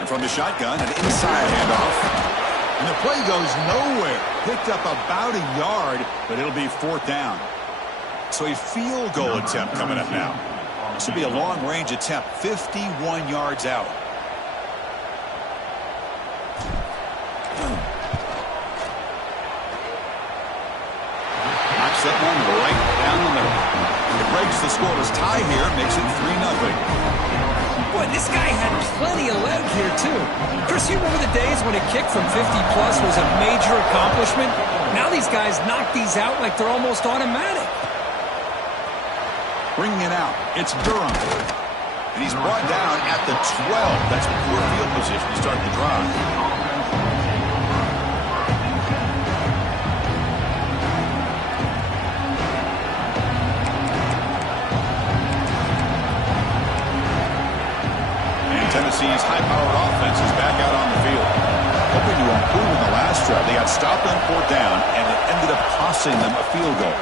And from the shotgun, an inside handoff. And the play goes nowhere. Picked up about a yard, but it'll be 4th down. So a field goal attempt coming up now. This will be a long-range attempt, 51 yards out. Knocks that one right down the middle. It breaks the scoreless tie here, makes it 3-0. Boy, this guy had plenty of leg here, too. Chris, you remember the days when a kick from 50-plus was a major accomplishment? Now these guys knock these out like they're almost automatic. Bringing it out, it's Durham. And he's brought down at the 12. That's poor field position to start the drive. Tennessee's high-powered offense is back out on the field. Hoping to improve in the last drive. They got stopped on 4th down, and it ended up costing them a field goal.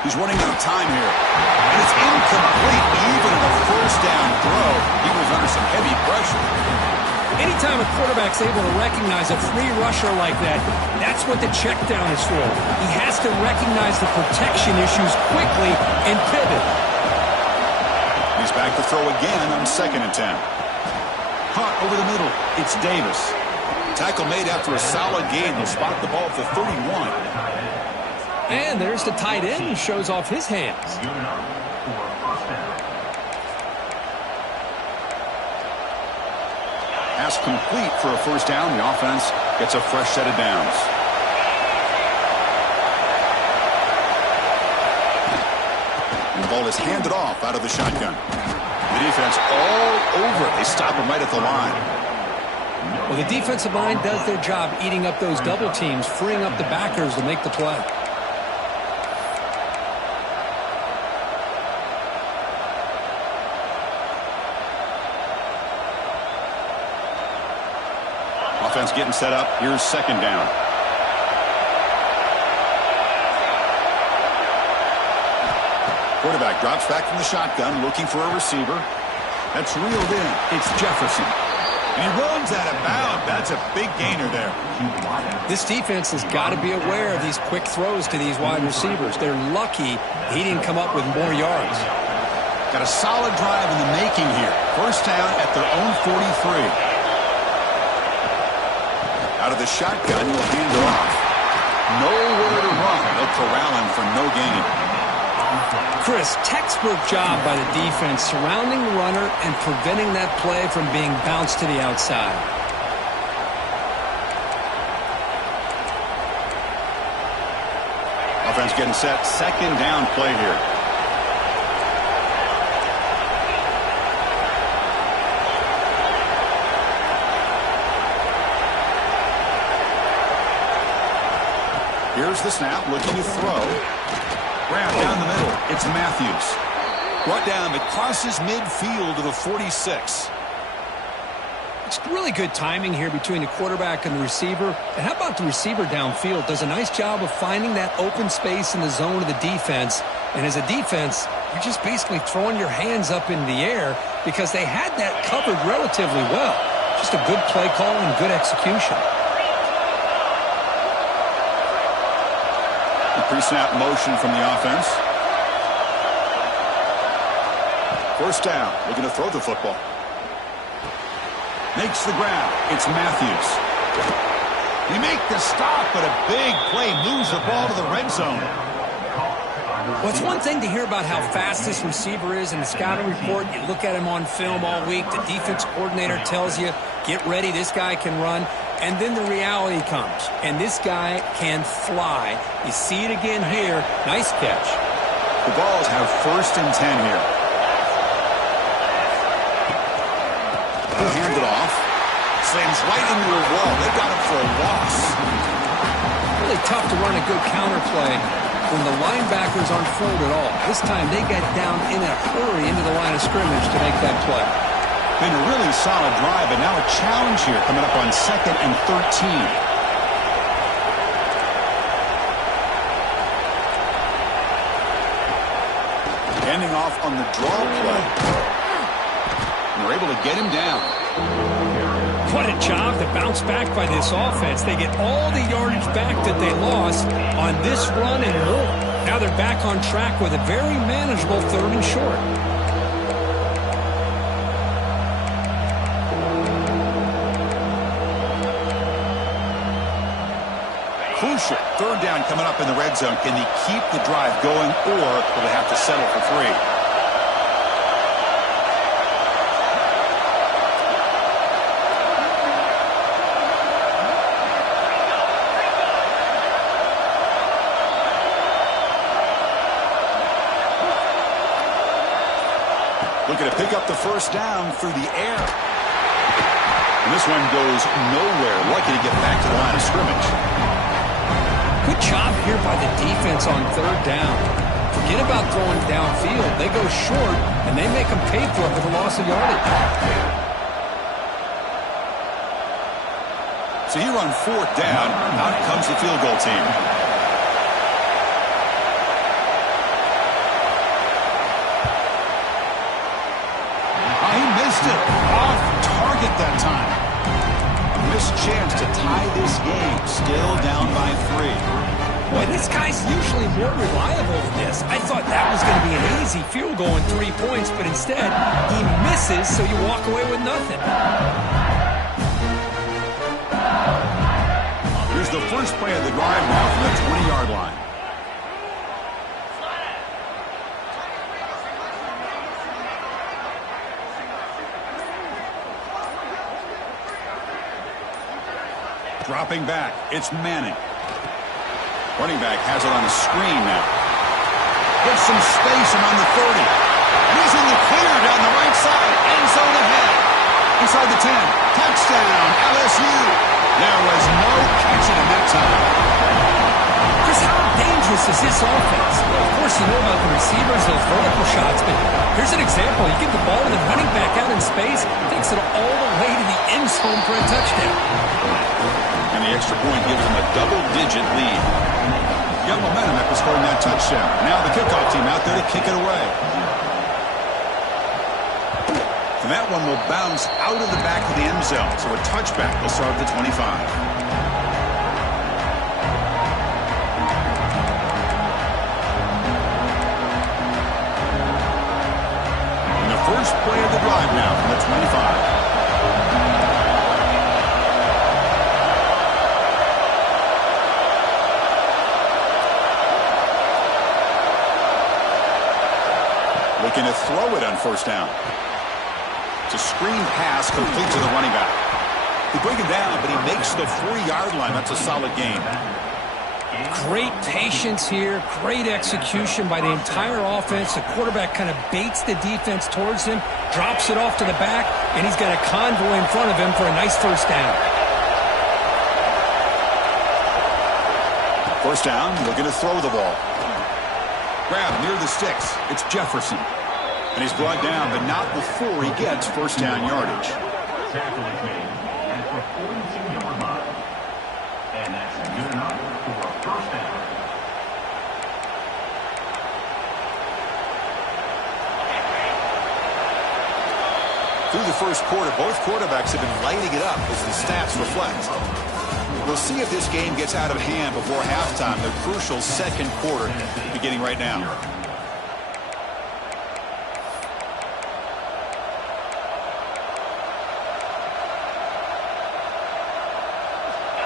He's running out of time here. And it's incomplete. Even in the 1st down throw, he was under some heavy pressure. Anytime a quarterback's able to recognize a free rusher like that, that's what the check down is for. He has to recognize the protection issues quickly and pivot. He's back to throw again on 2nd and 10. Caught over the middle. It's Davis. Tackle made after a solid gain. They'll spot the ball at the 31. And there's the tight end who shows off his hands. Pass complete for a 1st down. The offense gets a fresh set of downs. And the ball is handed off out of the shotgun. The defense all over it. They stop him right at the line. Well, the defensive line does their job eating up those double teams, freeing up the backers to make the play. Offense getting set up. Here's 2nd down. Quarterback drops back from the shotgun, looking for a receiver. That's reeled in. It's Jefferson. And he runs out of bounds. That's a big gainer there. This defense has got to be aware of these quick throws to these wide receivers. They're lucky he didn't come up with more yards. Got a solid drive in the making here. 1st down at their own 43. Out of the shotgun, he'll hand it off. Nowhere to run. They'll corral him for no gain. Chris, textbook job by the defense surrounding the runner and preventing that play from being bounced to the outside. Offense getting set. 2nd down play here. Here's the snap, looking to throw. Grab down the middle. It's Matthews. Brought down. It crosses midfield to the 46. It's really good timing here between the quarterback and the receiver. And how about the receiver downfield? Does a nice job of finding that open space in the zone of the defense. And as a defense, you're just basically throwing your hands up in the air because they had that covered relatively well. Just a good play call and good execution. Pre-snap motion from the offense. 1st down. Looking to throw the football. Makes the grab. It's Matthews. He make the stop, but a big play moves the ball to the red zone. Well, it's one thing to hear about how fast this receiver is in the scouting report. You look at him on film all week. The defense coordinator tells you, get ready, this guy can run. And then the reality comes, and this guy can fly. You see it again here. Nice catch. The Vols have 1st and 10 here. He'll hand it off. Slams right into the wall. They got him for a loss. Really tough to run a good counter play when the linebackers aren't fooled at all. This time they got down in a hurry into the line of scrimmage to make that play. Been a really solid drive, but now a challenge here coming up on 2nd and 13. Handing off on the draw play. And they're able to get him down. What a job to bounce back by this offense. They get all the yardage back that they lost on this run and more. Now they're back on track with a very manageable 3rd and short. Crucial. 3rd down coming up in the red zone. Can they keep the drive going, or will they have to settle for 3? Looking to pick up the 1st down through the air. And this one goes nowhere. Lucky to get back to the line of scrimmage. Good job here by the defense on 3rd down. Forget about throwing downfield. They go short, and they make them pay for it with a loss of yardage. So here on 4th down, out comes the field goal team. He missed it. Off target that time. A missed chance to tie this game. Still down by 3. Boy, this guy's usually more reliable than this. I thought that was going to be an easy field goal and 3 points, but instead, he misses, so you walk away with nothing. Here's the first play of the drive now from the 20-yard line. Dropping back, it's Manning. Running back has it on the screen now. Gets some space around the 30. He's in the clear down the right side. End zone ahead. Inside the 10. Touchdown, LSU. There was no catching him that time. Chris, how dangerous is this offense? Well, of course, you know about the receivers, those vertical shots, but here's an example. You give the ball to the running back out in space, takes it all the way to the end zone for a touchdown. And the extra point gives them a double-digit lead. Got momentum after scoring that touchdown. Now the kickoff team out there to kick it away. And that one will bounce out of the back of the end zone. So a touchback will start at the 25. And the first play of the drive now from the 25. Looking to throw it on 1st down. It's a screen pass complete to the running back. They bring him down, but he makes the 40-yard line. That's a solid gain. Great patience here. Great execution by the entire offense. The quarterback kind of baits the defense towards him, drops it off to the back, and he's got a convoy in front of him for a nice 1st down. 1st down, looking to throw the ball. Grab near the sticks. It's Jefferson. And he's brought down, but not before he gets 1st down yardage. Through the first quarter, both quarterbacks have been lighting it up as the stats reflect. We'll see if this game gets out of hand before halftime. The crucial 2nd quarter beginning right now.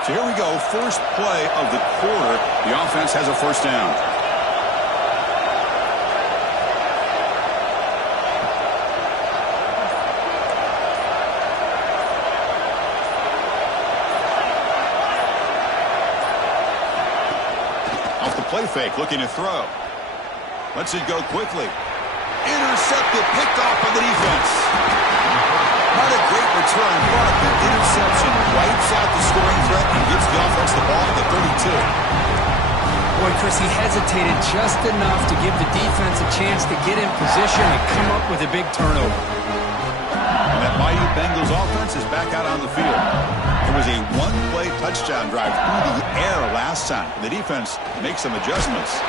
So here we go, first play of the quarter. The offense has a 1st down. Off the play fake, looking to throw. Lets it go quickly. Intercepted, picked off by the defense. Not a great return, but the interception wipes out the scoring threat and gives the offense the ball at the 32. Boy, Chris, he hesitated just enough to give the defense a chance to get in position and come up with a big turnover. And that Bayou Bengals offense is back out on the field. It was a one-play touchdown drive through the air last time. The defense makes some adjustments.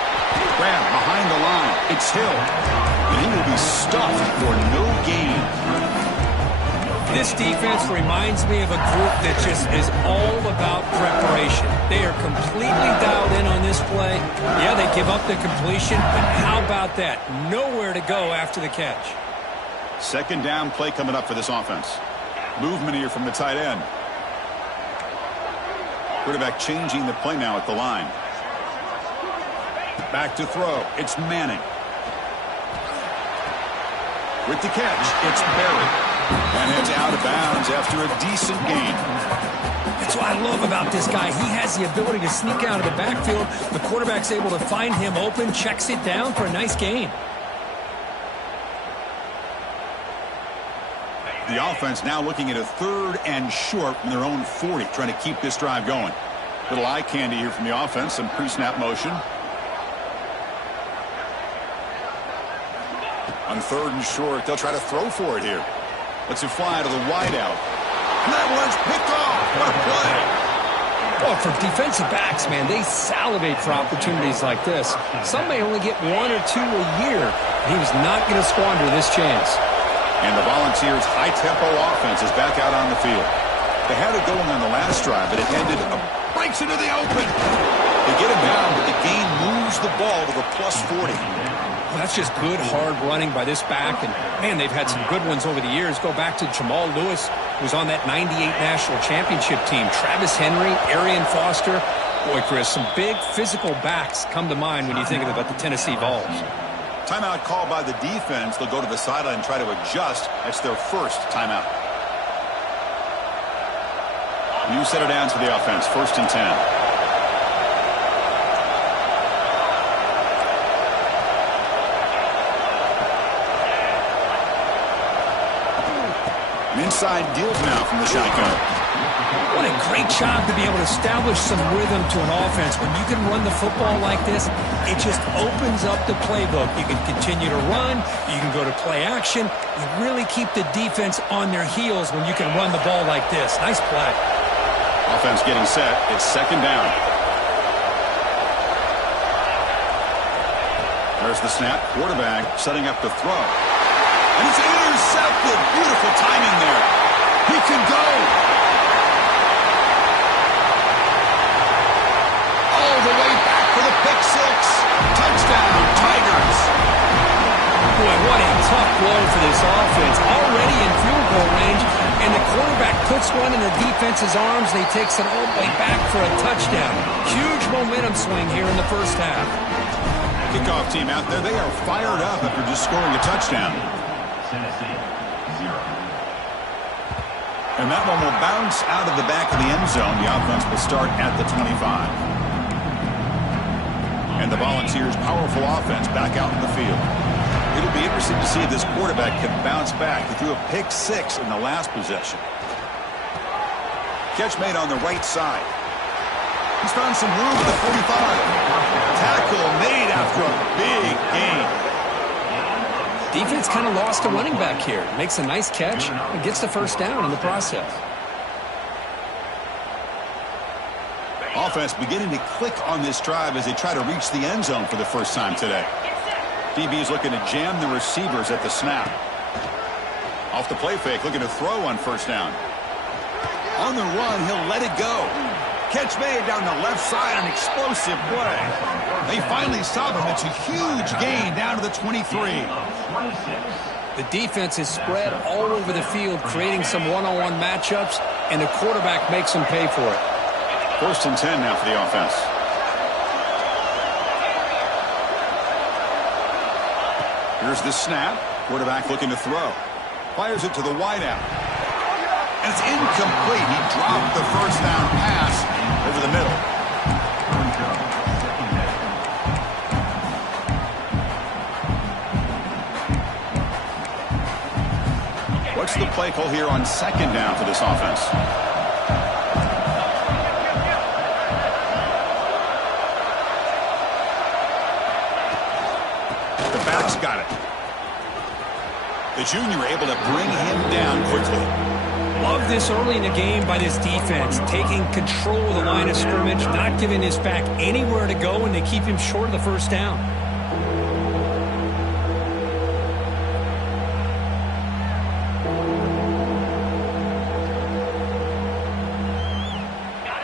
Grab behind the line. It's Hill. And he will be stuffed for no gain. This defense reminds me of a group that just is all about preparation. They are completely dialed in on this play. Yeah, they give up the completion, but how about that? Nowhere to go after the catch. Second down play coming up for this offense. Movement here from the tight end. Quarterback changing the play now at the line. Back to throw. It's Manning. With the catch, it's buried. And it's out of bounds after a decent gain. That's what I love about this guy. He has the ability to sneak out of the backfield. The quarterback's able to find him open, checks it down for a nice gain. The offense now looking at a 3rd and short from their own 40, trying to keep this drive going. Little eye candy here from the offense, some pre-snap motion. On 3rd and short, they'll try to throw for it here. Lets it fly to the wideout. And that one's picked off. What a play. Well, for defensive backs, man, they salivate for opportunities like this. Some may only get 1 or 2 a year. He was not going to squander this chance. And the Volunteers' high-tempo offense is back out on the field. They had it going on the last drive, but it ended up breaks into the open. They get him down, but the gain moves the ball to the +40. Well, that's just good, hard running by this back. And, man, they've had some good ones over the years. Go back to Jamal Lewis, who was on that '98 National Championship team. Travis Henry, Arian Foster. Boy, Chris, some big physical backs come to mind when you think about the Tennessee Vols. Timeout called by the defense. They'll go to the sideline and try to adjust. That's their first timeout. New set of downs for the offense. 1st and 10. Inside deals now from the shotgun. What a great job to be able to establish some rhythm to an offense. When you can run the football like this, it just opens up the playbook. You can continue to run. You can go to play action. You really keep the defense on their heels when you can run the ball like this. Nice play. Offense getting set. It's 2nd down. There's the snap. Quarterback setting up the throw. And it's intercepted. Beautiful timing there. He can go. All the way back for the pick 6. Touchdown, Tigers. Boy, what a tough blow for this offense. Already in field goal range, and the quarterback puts one in the defense's arms, and he takes it all the way back for a touchdown. Huge momentum swing here in the first half. Kickoff team out there, they are fired up after just scoring a touchdown. And that one will bounce out of the back of the end zone. The offense will start at the 25. And the Volunteers' powerful offense back out in the field. It'll be interesting to see if this quarterback can bounce back. He threw a pick 6 in the last possession. Catch made on the right side. He's found some room at the 45. Tackle made after a big gain. Defense kind of lost a running back here. Makes a nice catch and gets the first down in the process. Offense beginning to click on this drive as they try to reach the end zone for the first time today. DB is looking to jam the receivers at the snap. Off the play fake, looking to throw on 1st down. On the run, he'll let it go. Catch made down the left side, an explosive play. They finally stop him. It's a huge gain down to the 23. The defense is spread all over the field, creating some one-on-one matchups, and the quarterback makes them pay for it. 1st and 10 now for the offense. Here's the snap. Quarterback looking to throw. Fires it to the wideout. And it's incomplete. He dropped the first down pass over the middle. What's the play call here on 2nd down for this offense? The back's got it. The junior able to bring him down quickly. Love this early in the game by this defense, taking control of the line of scrimmage, not giving his back anywhere to go, and they keep him short of the first down.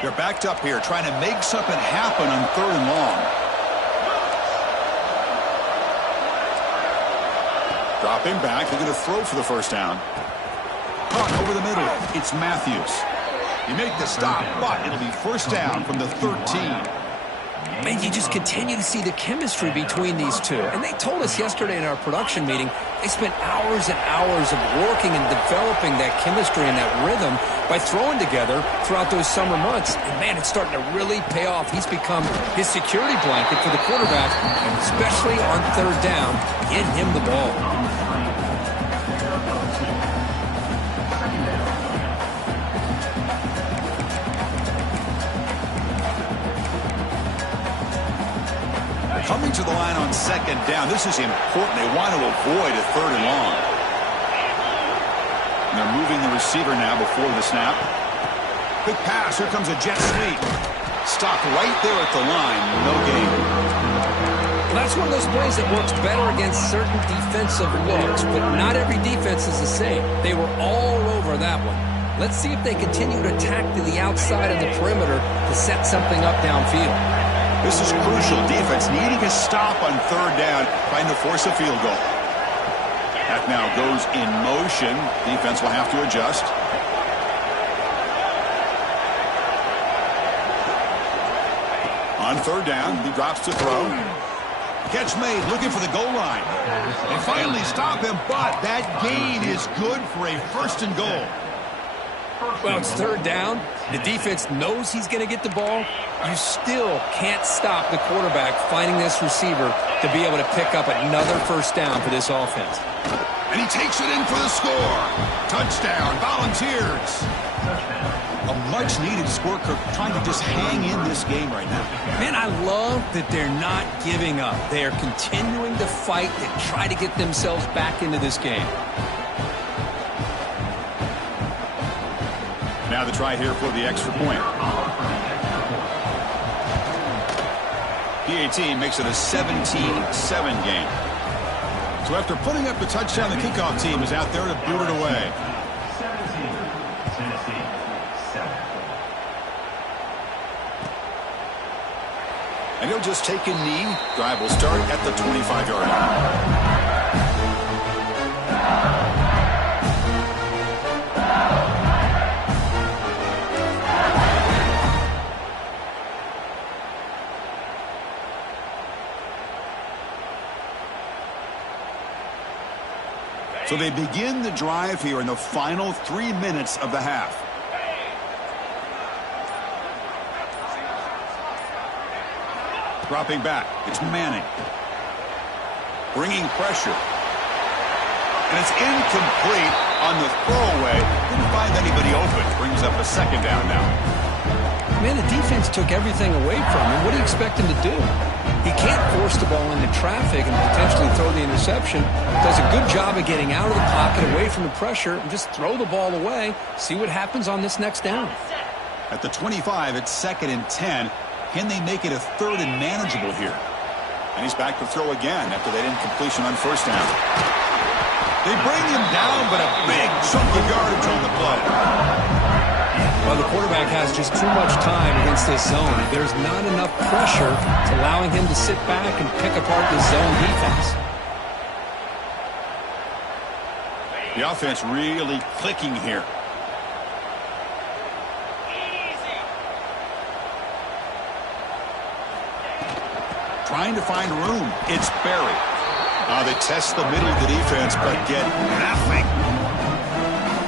They're backed up here trying to make something happen on 3rd and long. Dropping back. They're going to throw for the first down. Caught over the middle. It's Matthews. You make the stop, but it'll be first down from the 13. Man, you just continue to see the chemistry between these two. And they told us yesterday in our production meeting, they spent hours and hours of working and developing that chemistry and that rhythm by throwing together throughout those summer months. And, man, it's starting to really pay off. He's become his security blanket for the quarterback, and especially on 3rd down, get him the ball. Coming to the line on 2nd down. This is important. They want to avoid a 3rd and long. And they're moving the receiver now before the snap. Quick pass. Here comes a jet sweep. Stopped right there at the line. No gain. Well, that's one of those plays that works better against certain defensive looks, but not every defense is the same. They were all over that one. Let's see if they continue to attack to the outside of the perimeter to set something up downfield. This is crucial. Defense needing a stop on 3rd down, trying to force a field goal. That now goes in motion. Defense will have to adjust. On 3rd down, he drops to throw. Catch made, looking for the goal line. They finally stop him, but that gain is good for a 1st and goal. Well, it's 3rd down. The defense knows he's going to get the ball. You still can't stop the quarterback finding this receiver to be able to pick up another 1st down for this offense. And he takes it in for the score. Touchdown, Volunteers. A much-needed score. Kirk trying to just hang in this game right now. Man, I love that they're not giving up. They are continuing to fight and try to get themselves back into this game. Now the try here for the extra point. PAT makes it a 17-7 game. So after putting up the touchdown, the kickoff team is out there to boot it away. And he'll just take a knee. Drive will start at the 25-yard line. So they begin the drive here in the final 3 minutes of the half. Dropping back. It's Manning. Bringing pressure. And it's incomplete on the throwaway. Didn't find anybody open. Brings up a 2nd down now. Man, the defense took everything away from him. What do you expect him to do? He can't force the ball into traffic and potentially throw the interception. Does a good job of getting out of the pocket, away from the pressure, and just throw the ball away. See what happens on this next down. At the 25, it's 2nd and 10. Can they make it a 3rd and manageable here? And he's back to throw again after that incompletion on 1st down. They bring him down, but a big chunk of yardage on the play. Well, the quarterback has just too much time against this zone. There's not enough pressure to allowing him to sit back and pick apart this zone defense. The offense really clicking here. Trying to find room. It's Barry. They test the middle of the defense, but get nothing.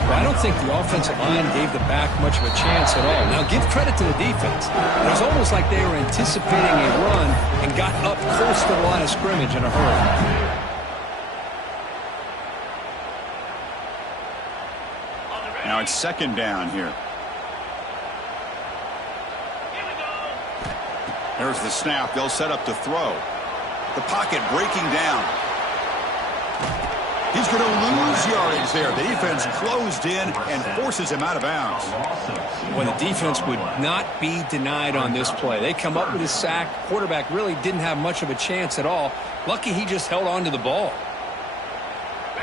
Well, I don't think the offensive line gave the back much of a chance at all. Now, give credit to the defense. It was almost like they were anticipating a run and got up close to the line of scrimmage in a hurry. Now it's 2nd down here. There's the snap. They'll set up to throw. The pocket breaking down. He's going to lose yardage there. The defense closed in and forces him out of bounds. Well, the defense would not be denied on this play. They come up with a sack. Quarterback really didn't have much of a chance at all. Lucky he just held on to the ball.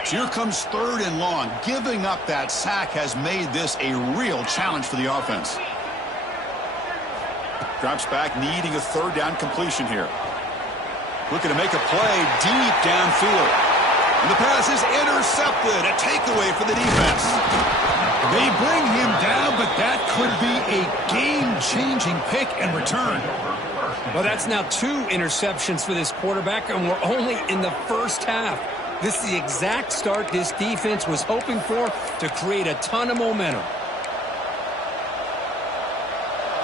So here comes 3rd and long. Giving up that sack has made this a real challenge for the offense. Drops back, needing a third down completion here. Looking to make a play deep downfield. And the pass is intercepted. A takeaway for the defense. They bring him down, but that could be a game-changing pick and return. Well, that's now 2 interceptions for this quarterback, and we're only in the first half. This is the exact start this defense was hoping for to create a ton of momentum.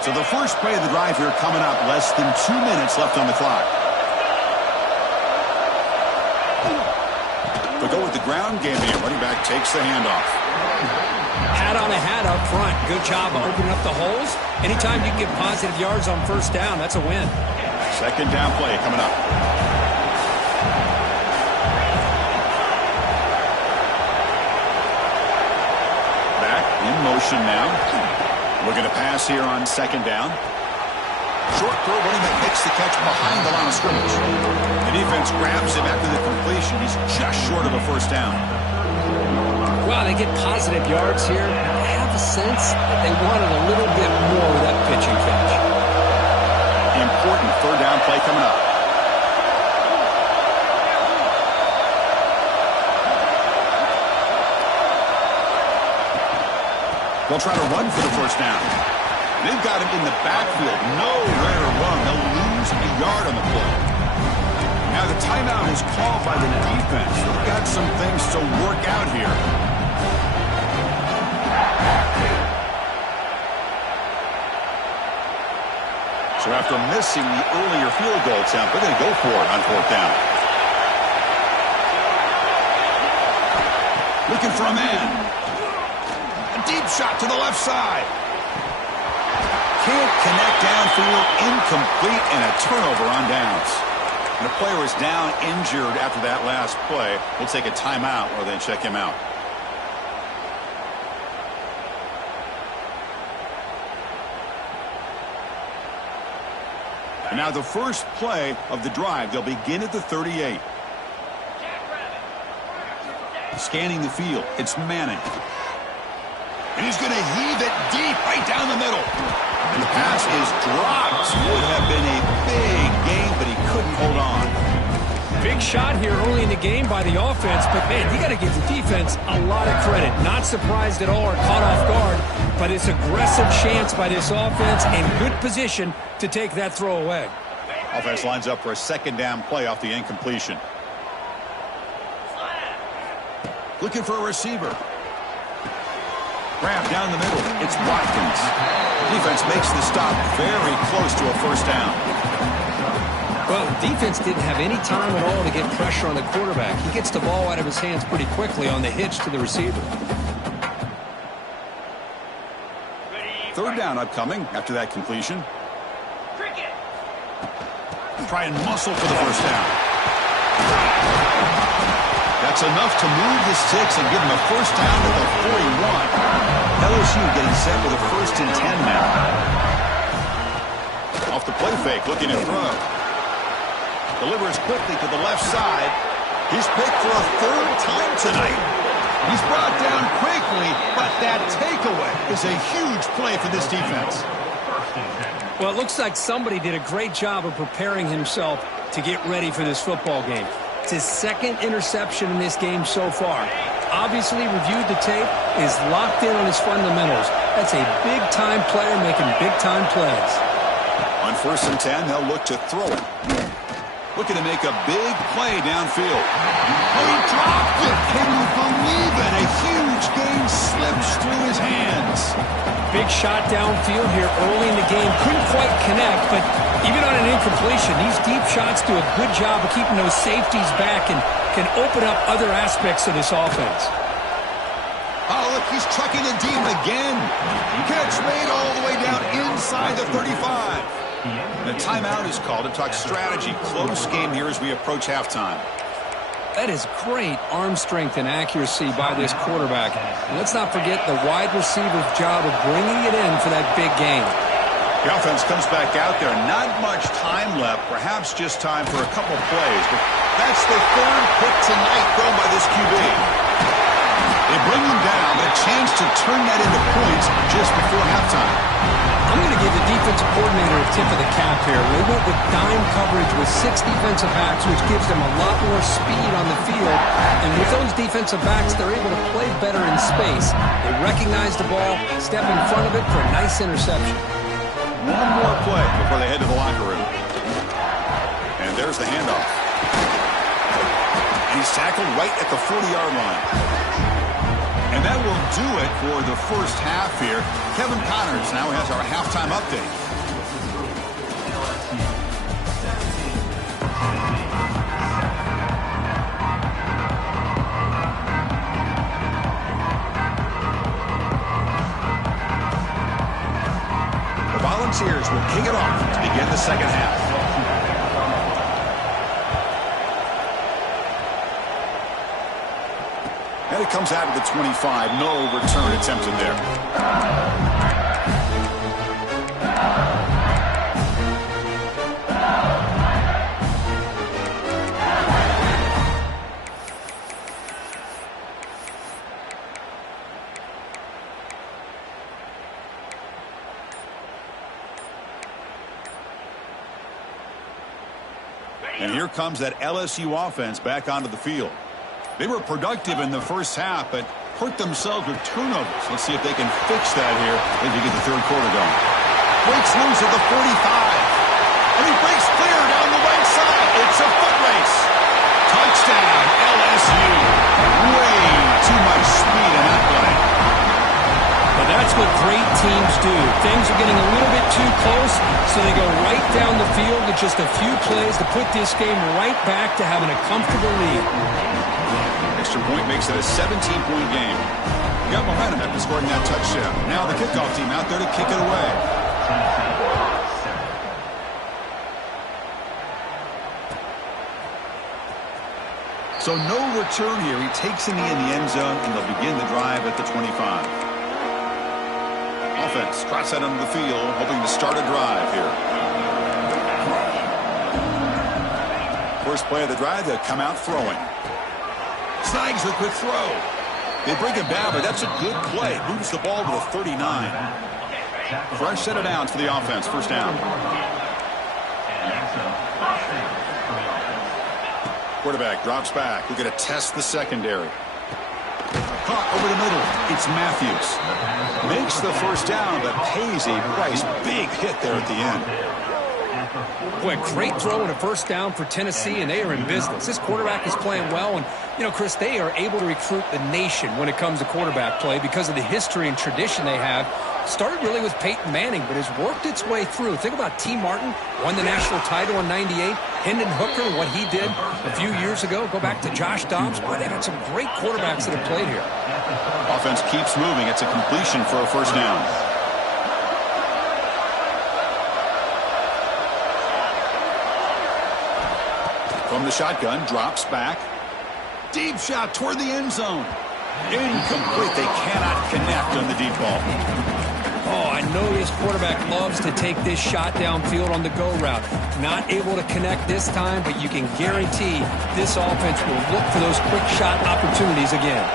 So the first play of the drive here coming up, less than 2 minutes left on the clock. They go with the ground game here. Running back takes the handoff. Hat on a hat up front. Good job of opening up the holes. Anytime you can get positive yards on first down, that's a win. Second down play coming up. Back in motion now. Looking to pass here on second down. Short throw, running back makes the catch behind the line of scrimmage. The defense grabs him after the completion. He's just short of a first down. Wow, they get positive yards here. I have a sense that they wanted a little bit more with that pitch and catch. Important third down play coming up. They'll try to run for the first down. They've got him in the backfield. Nowhere to run. They'll lose a yard on the play. Now the timeout is called by the defense. They've got some things to work out here. So after missing the earlier field goal attempt, they're going to go for it on fourth down. Looking for a man. A deep shot to the left side. Can't connect downfield, incomplete, and a turnover on downs. And the player is down injured after that last play. We'll take a timeout or then check him out. And now the first play of the drive. They'll begin at the 38. Scanning the field. It's Manning. And he's going to heave it deep right down the middle. And the pass is dropped. Would have been a big game, but he couldn't hold on. Big shot here early in the game by the offense, but man, you got to give the defense a lot of credit. Not surprised at all or caught off guard, but it's aggressive chance by this offense and good position to take that throw away. Offense lines up for a second down play off the incompletion. Looking for a receiver. Grab down the middle. It's Watkins. Defense makes the stop very close to a first down. Well, the defense didn't have any time at all to get pressure on the quarterback. He gets the ball out of his hands pretty quickly on the hitch to the receiver. Third down upcoming after that completion. Try and muscle for the first down. That's enough to move the sticks and give him a first down at the 41. LSU getting set with a 1st and 10 now. Off the play fake, looking to throw. Delivers quickly to the left side. He's picked for a 3rd time tonight. He's brought down quickly, but that takeaway is a huge play for this defense. Well, it looks like somebody did a great job of preparing himself to get ready for this football game. It's his 2nd interception in this game so far. Obviously reviewed the tape, is locked in on his fundamentals. That's a big-time player making big-time plays. On 1st and 10, they'll look to throw it. Looking to make a big play downfield. Oh, he dropped it! Can you believe it? A huge gain slips through his hands. Big shot downfield here early in the game. Couldn't quite connect, but even on an incompletion, these deep shots do a good job of keeping those safeties back and can open up other aspects of this offense. Oh, look, he's trucking it deep again. Catch made all the way down inside the 35. The timeout is called to talk strategy. Close game here as we approach halftime. That is great arm strength and accuracy by this quarterback. And let's not forget the wide receiver's job of bringing it in for that big game. The offense comes back out there. Not much time left. Perhaps just time for a couple plays. But that's the 3rd pick tonight thrown by this QB. They bring him down, but a chance to turn that into points just before halftime. I'm going to give the defensive coordinator tip of the cap here. They went with dime coverage with 6 defensive backs, which gives them a lot more speed on the field. And with those defensive backs, they're able to play better in space. They recognize the ball, step in front of it for a nice interception. One more play before they head to the locker room. And there's the handoff. And he's tackled right at the 40-yard line. And that will do it for the first half here. Kevin Connors now has our halftime update. The Volunteers will kick it off to begin the second half. And it comes out of the 25. No return attempted there. And here comes that LSU offense back onto the field. They were productive in the first half, but hurt themselves with turnovers. Let's see if they can fix that here as we get the third quarter going. Breaks loose at the 45. And he breaks clear down the right side. It's a foot race. Touchdown, LSU. Way too much speed in that play. Well, that's what great teams do. Things are getting a little bit too close, so they go right down the field with just a few plays to put this game right back to having a comfortable lead. Extra point makes it a 17-point game. Got momentum after scoring that touchdown. Now the kickoff team out there to kick it away. So no return here. He takes it in the end zone, and they'll begin the drive at the 25. Offense cross out onto the field, hoping to start a drive here. First play of the drive, they'll come out throwing. Snags a quick throw. They bring him down, but that's a good play. Moves the ball to the 39. Fresh set of downs for the offense. First down. Quarterback drops back. We're going to test the secondary. Caught over the middle. It's Matthews. Makes the first down, but pays a price. Big hit there at the end. Boy, great throw and a first down for Tennessee, and they are in business. This quarterback is playing well, and, you know, Chris, they are able to recruit the nation when it comes to quarterback play because of the history and tradition they have. Started really with Peyton Manning, but has worked its way through. Think about T. Martin, won the national title in '98. Hendon Hooker, what he did a few years ago. Go back to Josh Dobbs. Boy, they've got some great quarterbacks that have played here. Offense keeps moving. It's a completion for a first down. From the shotgun, drops back. Deep shot toward the end zone. Incomplete. They cannot connect on the deep ball. Oh, I know this quarterback loves to take this shot downfield on the go route. Not able to connect this time, but you can guarantee this offense will look for those quick shot opportunities again.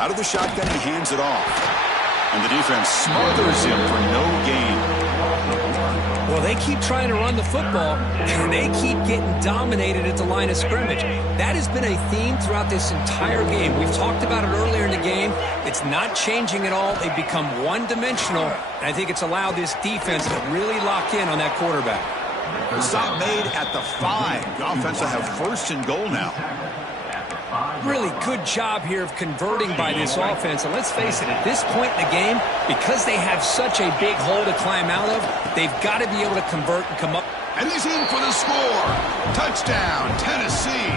Out of the shotgun, he hands it off. And the defense smothers him for no gain. Well, they keep trying to run the football, and they keep getting dominated at the line of scrimmage. That has been a theme throughout this entire game. We've talked about it earlier in the game. It's not changing at all. They've become one-dimensional, and I think it's allowed this defense to really lock in on that quarterback. The stop made at the 5. The offense will have first and goal now. Really good job here of converting by this offense. And let's face it, at this point in the game, because they have such a big hole to climb out of, they've got to be able to convert and come up. And he's in for the score. Touchdown, Tennessee.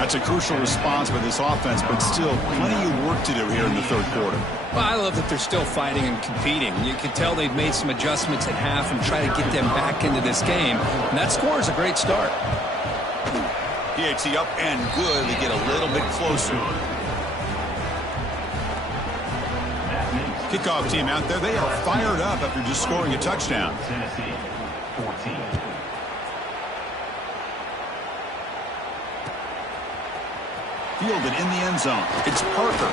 That's a crucial response by this offense, but still plenty of work to do here in the third quarter. Well, I love that they're still fighting and competing. You can tell they've made some adjustments at half and try to get them back into this game. And that score is a great start. PAT up and good. They get a little bit closer. Kickoff team out there. They are fired up after just scoring a touchdown. Fielded in the end zone. It's Parker.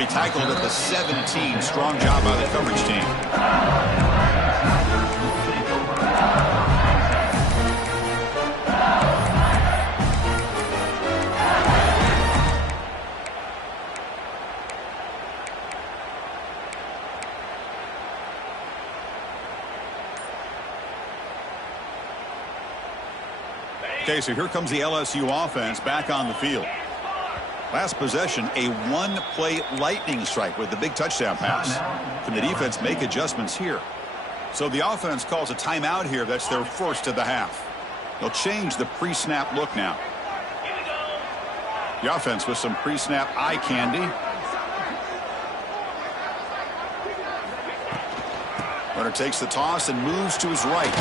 be tackled at the 17. Strong job by the coverage team. Okay, so here comes the LSU offense back on the field. Last possession, a one-play lightning strike with the big touchdown pass. Can the defense make adjustments here? So the offense calls a timeout here. That's their first of the half. They'll change the pre-snap look now. The offense with some pre-snap eye candy. Runner takes the toss and moves to his right.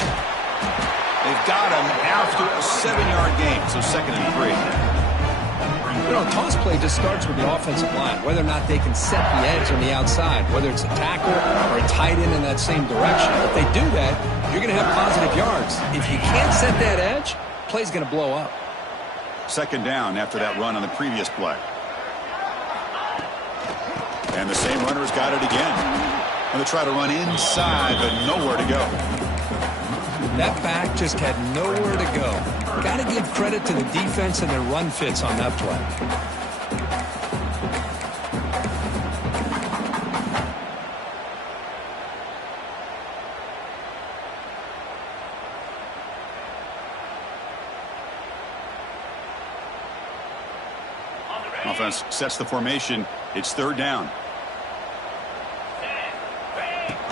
They've got him after a 7-yard gain, so 2nd and 3. You know, a toss play just starts with the offensive line, whether or not they can set the edge on the outside, whether it's a tackle or a tight end in that same direction. If they do that, you're going to have positive yards. If you can't set that edge, play's going to blow up. 2nd down after that run on the previous play. And the same runner's got it again. Going to try to run inside, but nowhere to go. That back just had nowhere to go. Got to give credit to the defense and their run fits on that play. Offense sets the formation. It's 3rd down.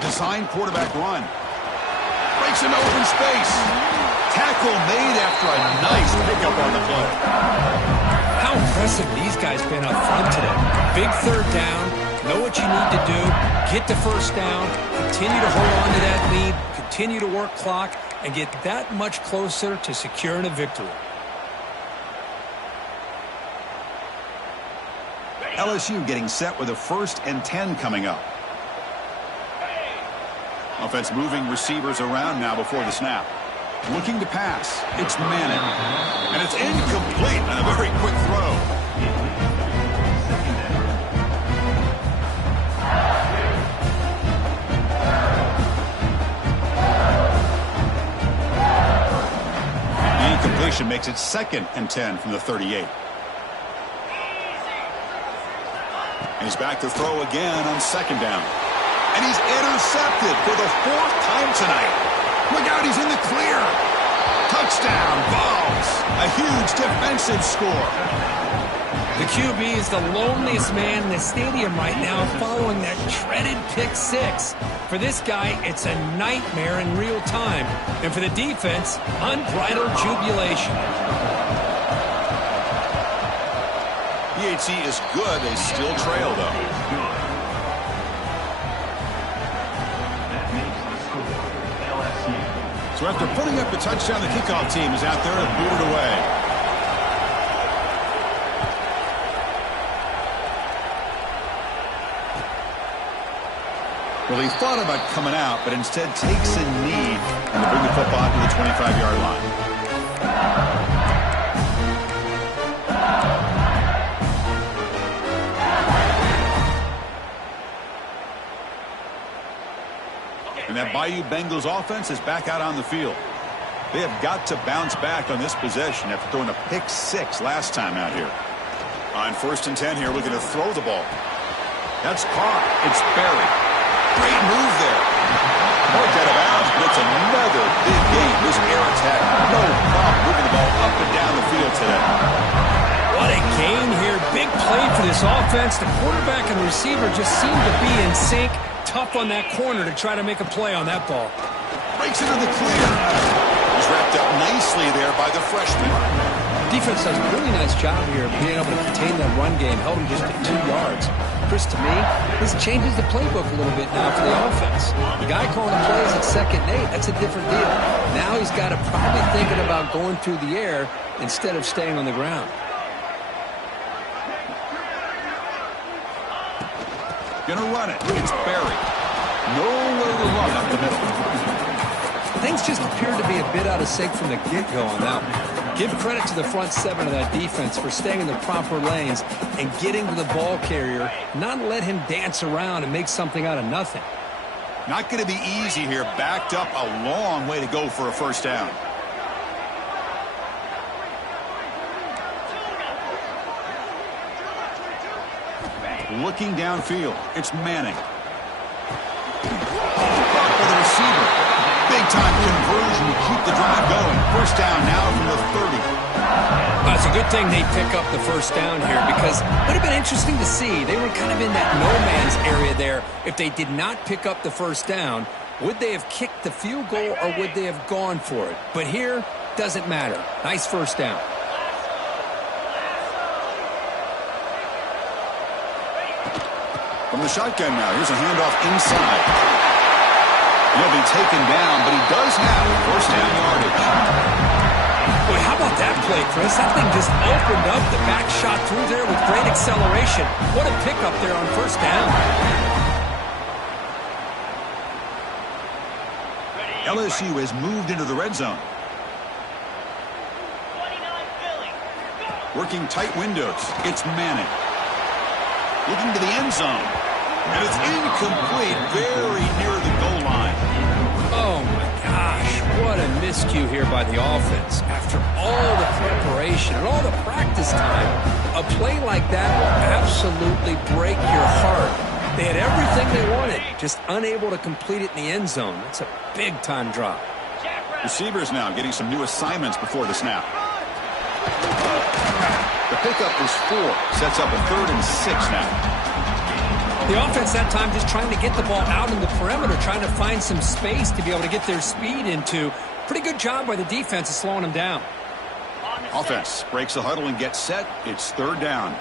Design quarterback run. Breaks into open space. Tackle made after a nice pickup on the play. How impressive these guys been up front today. Big 3rd down. Know what you need to do. Get the 1st down. Continue to hold on to that lead. Continue to work clock and get that much closer to securing a victory. LSU getting set with a 1st and 10 coming up. Offense moving receivers around now before the snap. Looking to pass. It's Madden. And it's incomplete on a very quick throw. The incompletion makes it 2nd and 10 from the 38. And he's back to throw again on 2nd down. And he's intercepted for the 4th time tonight. Look out, he's in the clear. Touchdown, Vols. A huge defensive score. The QB is the loneliest man in the stadium right now following that treaded pick 6. For this guy, it's a nightmare in real time. And for the defense, unbridled jubilation. PHC is good. They still trail, though. So after putting up the touchdown, the kickoff team is out there to boot it away. Well, he thought about coming out, but instead takes a knee and to bring the football to the 25-yard line. And that Bayou Bengals offense is back out on the field. They have got to bounce back on this possession after throwing a pick 6 last time out here. On 1st and 10 here, looking to throw the ball. That's caught. It's Berry. Great move there. Marked out of bounds, but it's another big game. This Eric's had no problem moving the ball up and down the field today. What a game here. Big play for this offense. The quarterback and receiver just seem to be in sync. Tough on that corner to try to make a play on that ball. Breaks into the clear. He's wrapped up nicely there by the freshman. Defense does a really nice job here of being able to contain that run game, held him just at 2 yards. Chris, to me, this changes the playbook a little bit now for the offense. The guy calling the plays at 2nd and 8, that's a different deal. Now he's got to probably thinking about going through the air instead of staying on the ground. Gonna run it. It's Berry. Nowhere to run up the middle. Things just appeared to be a bit out of sync from the get-go on that one. Give credit to the front seven of that defense for staying in the proper lanes and getting to the ball carrier, not let him dance around and make something out of nothing. Not going to be easy here. Backed up a long way to go for a first down. Looking downfield, it's Manning. Blocked by the receiver. Big-time conversion to keep the drive going. First down now from the 30. Well, it's a good thing they pick up the first down here because it would have been interesting to see. They were kind of in that no-man's area there. If they did not pick up the first down, would they have kicked the field goal or would they have gone for it? But here, doesn't matter. Nice first down. From the shotgun now, here's a handoff inside. He'll be taken down, but he does have first down yardage. Boy, how about that play, Chris? That thing just opened up. The back shot through there with great acceleration. What a pickup there on first down. LSU has moved into the red zone. Working tight windows. It's Manning. Looking to the end zone. And it's incomplete, very near the goal line. Oh, my gosh. What a miscue here by the offense. After all the preparation and all the practice time, a play like that will absolutely break your heart. They had everything they wanted, just unable to complete it in the end zone. That's a big-time drop. Receivers now getting some new assignments before the snap. The pickup is 4. Sets up a 3rd and 6 now. The offense that time just trying to get the ball out in the perimeter, trying to find some space to be able to get their speed into. Pretty good job by the defense of slowing them down. Offense breaks the huddle and gets set. It's 3rd down.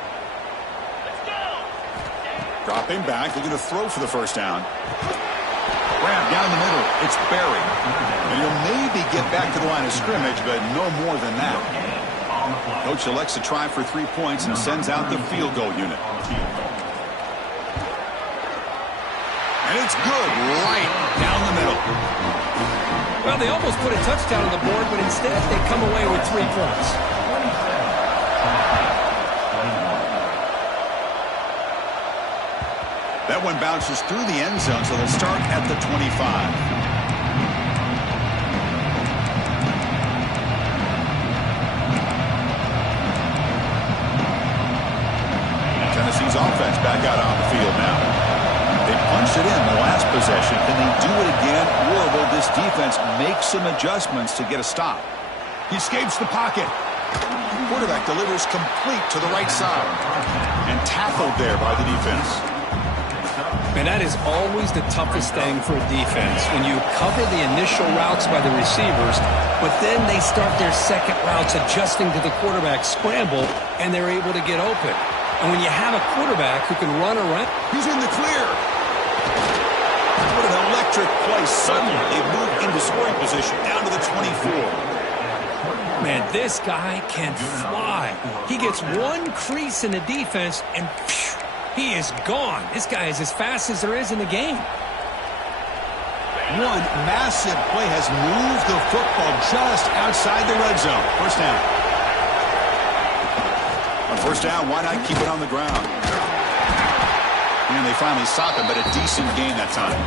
Dropping back, looking to throw for the first down. Grab down the middle. It's Barry. And he'll maybe get back to the line of scrimmage, but no more than that. Coach elects to try for 3 points and sends out the field goal unit. And it's good right down the middle. Well, they almost put a touchdown on the board, but instead they come away with 3 points. That one bounces through the end zone, so they'll start at the 25. Tennessee's offense back out on the field now. They punched it in the last possession. Can they do it again, or will this defense make some adjustments to get a stop? He escapes the pocket. Quarterback delivers complete to the right side. And tackled there by the defense. And that is always the toughest thing for a defense, when you cover the initial routes by the receivers, but then they start their second routes adjusting to the quarterback scramble, and they're able to get open. And when you have a quarterback who can run around, he's in the clear. What an electric play. Suddenly, they move into scoring position down to the 24. Man, this guy can fly. He gets one crease in the defense, and phew, he is gone. This guy is as fast as there is in the game. One massive play has moved the football just outside the red zone. First down. On first down, why not keep it on the ground? And they finally stop him, but a decent gain that time.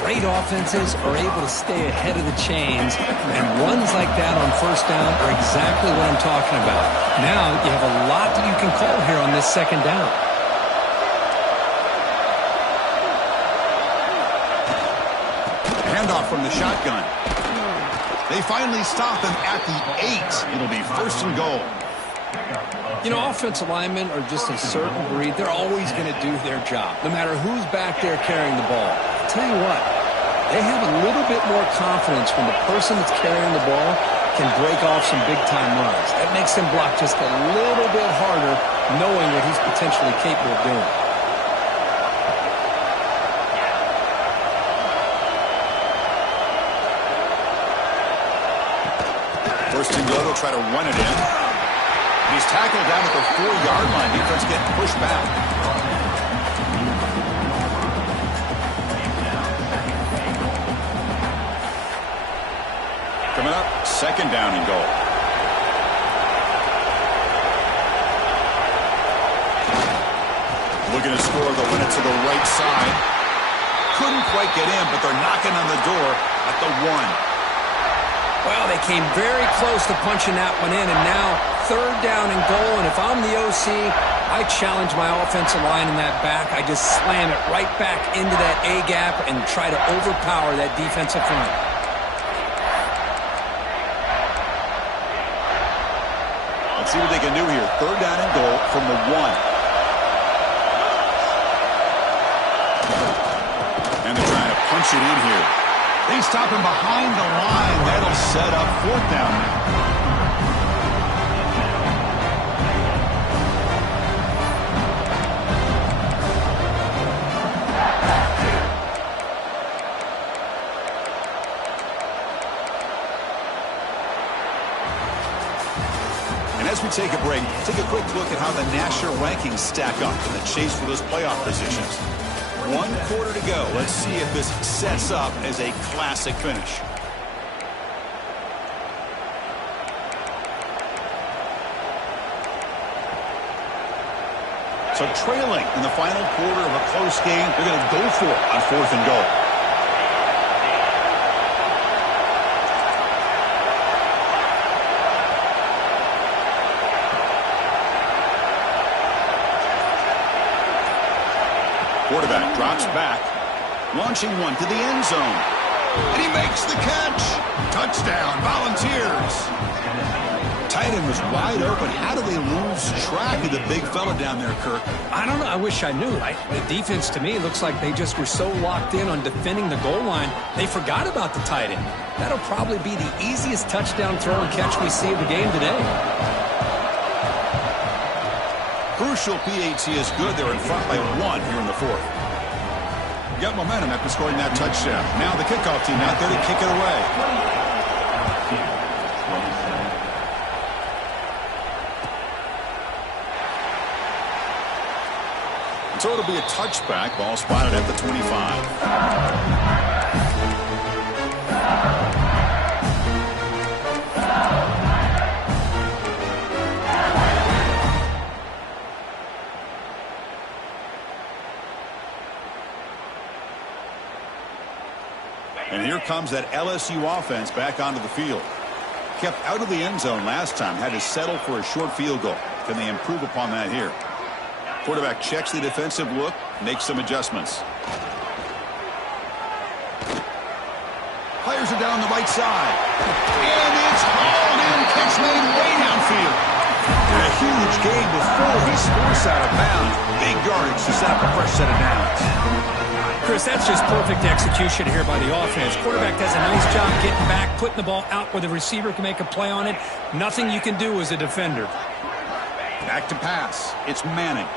Great offenses are able to stay ahead of the chains, and runs like that on first down are exactly what I'm talking about. Now you have a lot that you can call here on this second down. Handoff from the shotgun. They finally stop him at the 8. It'll be first and goal. You know, offensive linemen are just a certain breed. They're always going to do their job, no matter who's back there carrying the ball. I'll tell you what, they have a little bit more confidence when the person that's carrying the ball can break off some big-time runs. That makes him block just a little bit harder, knowing what he's potentially capable of doing. First and goal, they'll try to run it in. He's tackled down at the 4-yard line. Defense getting pushed back. Coming up, second down and goal. Looking to score, they'll run it to the right side. Couldn't quite get in, but they're knocking on the door at the 1. Well, they came very close to punching that one in, and now 3rd down and goal. And if I'm the OC, I challenge my offensive line in that back. I just slam it right back into that A-gap and try to overpower that defensive front. Let's see what they can do here. 3rd down and goal from the 1. And they're trying to punch it in here. They stop him behind the line. That'll set up 4th down now. And as we take a break, take a quick look at how the national rankings stack up in the chase for those playoff positions. 1 quarter to go. Let's see if this sets up as a classic finish. So trailing in the final quarter of a close game, they're going to go for it on 4th and goal. Quarterback drops back, launching one to the end zone. And he makes the catch. Touchdown, Volunteers. Tight end was wide open. How do they lose track of the big fella down there, Kirk? I don't know. I wish I knew. The defense, to me, looks like they just were so locked in on defending the goal line, they forgot about the tight end. That'll probably be the easiest touchdown throw and catch we see of the game today. Crucial PAT is good. They're in front by 1 here in the 4th. Got momentum after scoring that touchdown. Now the kickoff team out there to kick it away. So it'll be a touchback. Ball spotted at the 25. And here comes that LSU offense back onto the field. Kept out of the end zone last time. Had to settle for a short field goal. Can they improve upon that here? Quarterback checks the defensive look, makes some adjustments. Fires it down the right side. And it's hauled in. Catch made way downfield. And a huge gain before he's forced out of bounds. Big yardage to set up a fresh set of downs. Chris, that's just perfect execution here by the offense. Quarterback does a nice job getting back, putting the ball out where the receiver can make a play on it. Nothing you can do as a defender. Back to pass. It's Manning.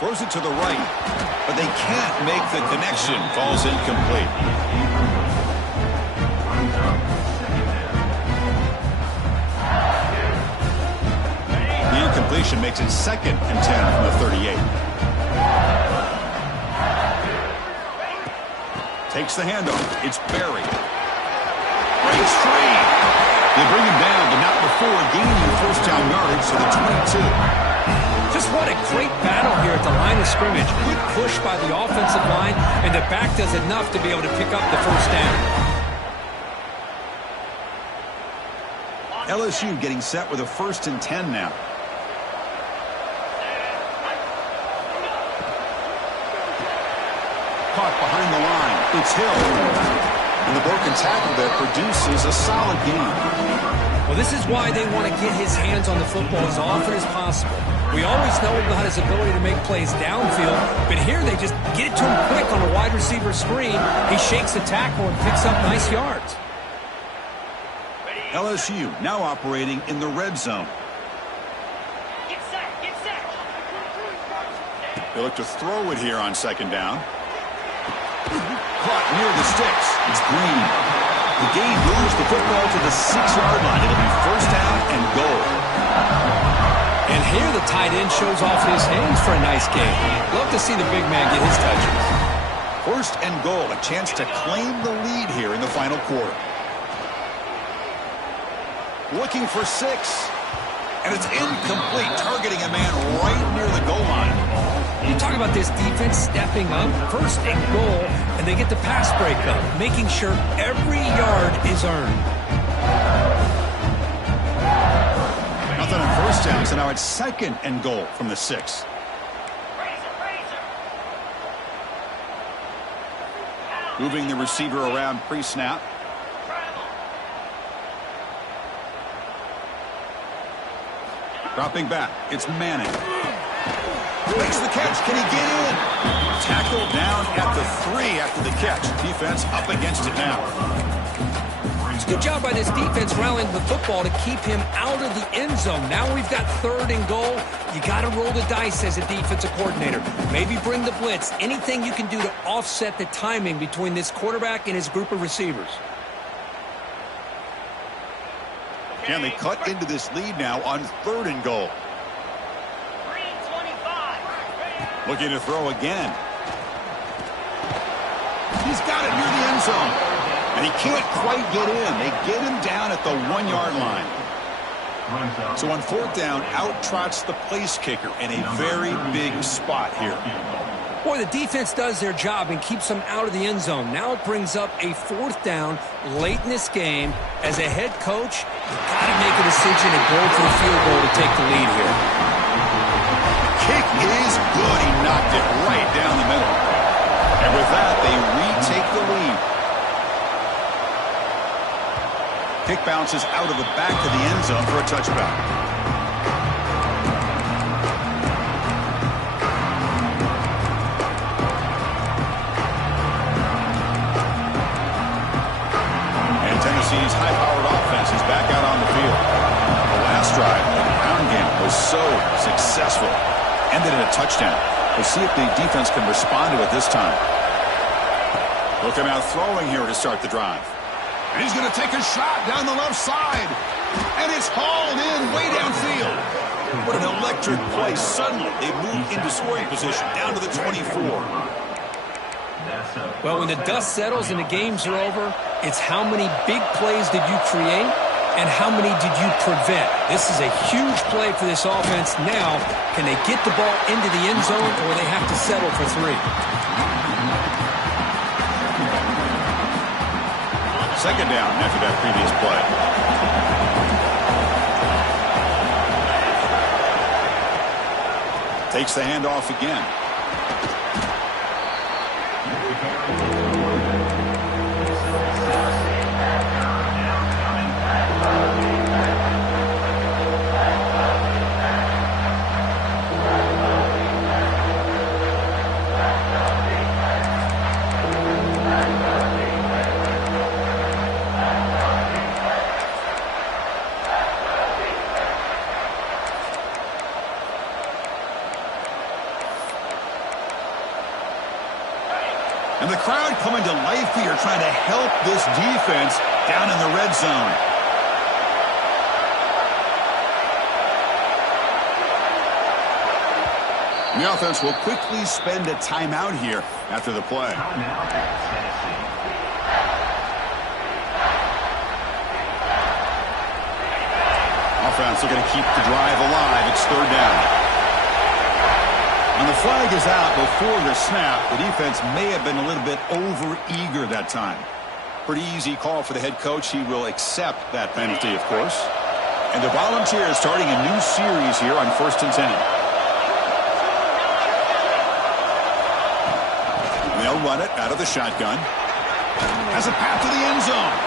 Throws it to the right, but they can't make the connection. Falls incomplete. The incompletion makes it 2nd and 10 from the 38. Takes the handoff. It's Barry. Breaks free. They bring him down, but not before gaining 1st down yardage to the 22. Just what a great battle here at the line of scrimmage. Good push by the offensive line, and the back does enough to be able to pick up the 1st down. LSU getting set with a 1st and 10 now. Caught behind the line. It's Hill. And the broken tackle there produces a solid game. Well, this is why they want to get his hands on the football as often as possible. We always know about his ability to make plays downfield, but here they just get it to him quick on a wide receiver screen. He shakes the tackle and picks up nice yards. LSU now operating in the red zone. They look to throw it here on 2nd down. Caught near the sticks. It's Green. The gain moves the football to the 6-yard line. It'll be 1st down and goal. And here the tight end shows off his hands for a nice game. Love to see the big man get his touches. 1st and goal. A chance to claim the lead here in the final quarter. Looking for 6. And it's incomplete. Targeting a man right near the goal line. You talk about this defense stepping up, first and goal, and they get the pass breakup, making sure every yard is earned. Nothing on first down, so now it's second and goal from the 6. Moving the receiver around pre-snap. Dropping back, it's Manning. Makes the catch, can he get in? Tackled down at the 3 after the catch. Defense up against it now. It's a good job by this defense rallying the football to keep him out of the end zone. Now we've got third and goal. You got to roll the dice as a defensive coordinator. Maybe bring the blitz. Anything you can do to offset the timing between this quarterback and his group of receivers. Can they cut into this lead now on third and goal? Looking to throw again. He's got it near the end zone. And he can't quite get in. They get him down at the 1-yard line. So on fourth down, out trots the place kicker in a very big spot here. Boy, the defense does their job and keeps them out of the end zone. Now it brings up a fourth down late in this game. As a head coach, you've got to make a decision and go for the field goal to take the lead here. Kick is good. He knocked it right down the middle. And with that, they retake the lead. Kick bounces out of the back of the end zone for a touchback. And Tennessee's high-powered offense is back out on the field. The last drive, the ground game was so successful. Ended in a touchdown. We'll see if the defense can respond to it this time. Looking out throwing here to start the drive. And he's going to take a shot down the left side. And it's hauled in way downfield. What an electric play. Suddenly, they move into scoring position down to the 24. Well, when the dust settles and the games are over, it's how many big plays did you create and how many did you prevent. This is a huge play for this offense. Now, can they get the ball into the end zone or they have to settle for 3? Second down after that previous play. Takes the handoff again. And the crowd coming to life here, trying to help this defense down in the red zone. And the offense will quickly spend a timeout here after the play. Offense looking to keep the drive alive. It's third down. And the flag is out before the snap. The defense may have been a little bit over-eager that time. Pretty easy call for the head coach. He will accept that penalty, of course. And the Volunteers starting a new series here on 1st and 10. And they'll run it out of the shotgun. Has a path to the end zone.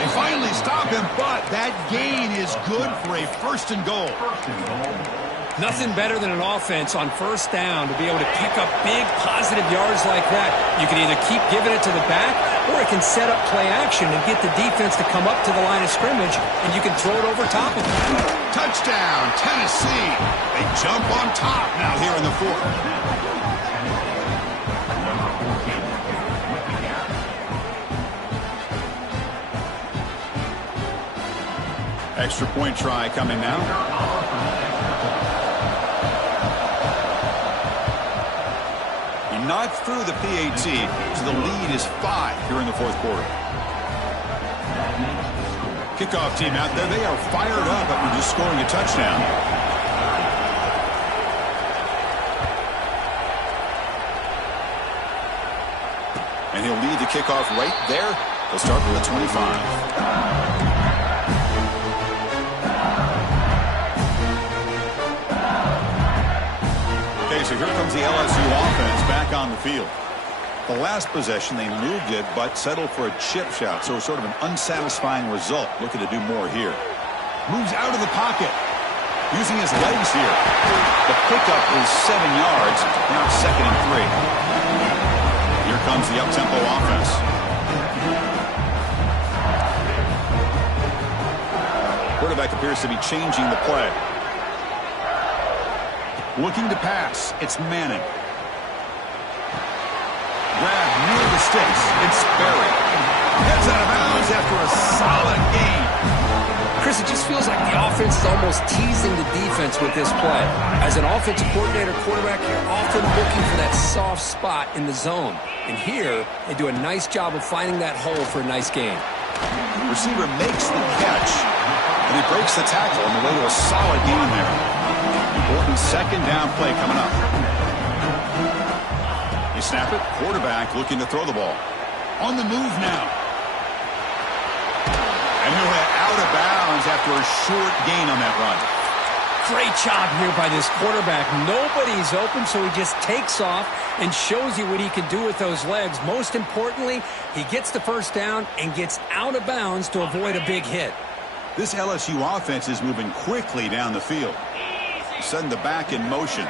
They finally stop him, but that gain is good for a 1st and goal. Nothing better than an offense on first down to be able to pick up big positive yards like that. You can either keep giving it to the back or it can set up play action and get the defense to come up to the line of scrimmage and you can throw it over top of them. Touchdown, Tennessee. They jump on top now here in the 4th. Extra point try coming now. He knocked through the PAT, so the lead is 5 here in the 4th quarter. Kickoff team out there, they are fired up after just scoring a touchdown. And he'll lead the kickoff right there. They'll start with the 25. Okay, so here comes the LSU offense back on the field. The last possession, they moved it, but settled for a chip shot, so sort of an unsatisfying result. Looking to do more here. Moves out of the pocket. Using his legs here. The pickup is 7 yards. Now it's 2nd and 3. Here comes the up-tempo offense. Quarterback appears to be changing the play. Looking to pass. It's Manning. Grab near the sticks. It's Berry. Heads out of bounds after a solid gain. Chris, it just feels like the offense is almost teasing the defense with this play. As an offensive coordinator, quarterback, you're often looking for that soft spot in the zone. And here, they do a nice job of finding that hole for a nice gain. Receiver makes the catch, and he breaks the tackle on the way to a solid gain there. Important 2nd down play coming up. You snap it, quarterback looking to throw the ball. On the move now. And he'll head out of bounds after a short gain on that run. Great job here by this quarterback. Nobody's open, so he just takes off and shows you what he can do with those legs. Most importantly, he gets the 1st down and gets out of bounds to avoid a big hit. This LSU offense is moving quickly down the field. Send the back in motion.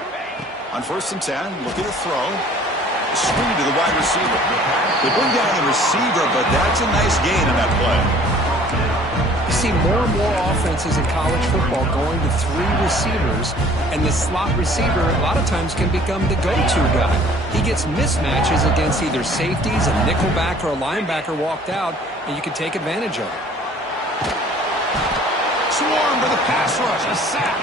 On 1st and 10, looking to throw. Screen to the wide receiver. They bring down the receiver, but that's a nice gain in that play. You see more and more offenses in college football going to 3 receivers, and the slot receiver a lot of times can become the go-to guy. He gets mismatches against either safeties, a nickelback, or a linebacker walked out, and you can take advantage of it. Swarm for the pass rush. A sack.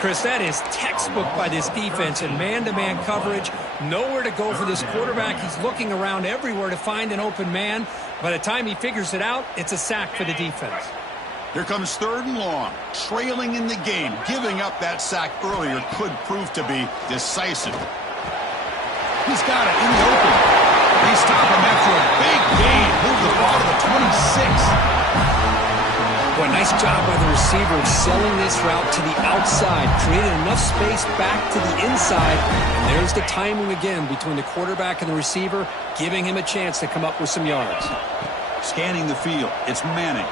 Chris, that is textbook by this defense in man-to-man coverage. Nowhere to go for this quarterback. He's looking around everywhere to find an open man. By the time he figures it out, it's a sack for the defense. Here comes 3rd and long. Trailing in the game. Giving up that sack earlier could prove to be decisive. He's got it in the open. They stop him after a big gain. Move the ball to the 26. Boy, nice job by the receiver selling this route to the outside, created enough space back to the inside, and there's the timing again between the quarterback and the receiver, giving him a chance to come up with some yards. Scanning the field, it's Manning.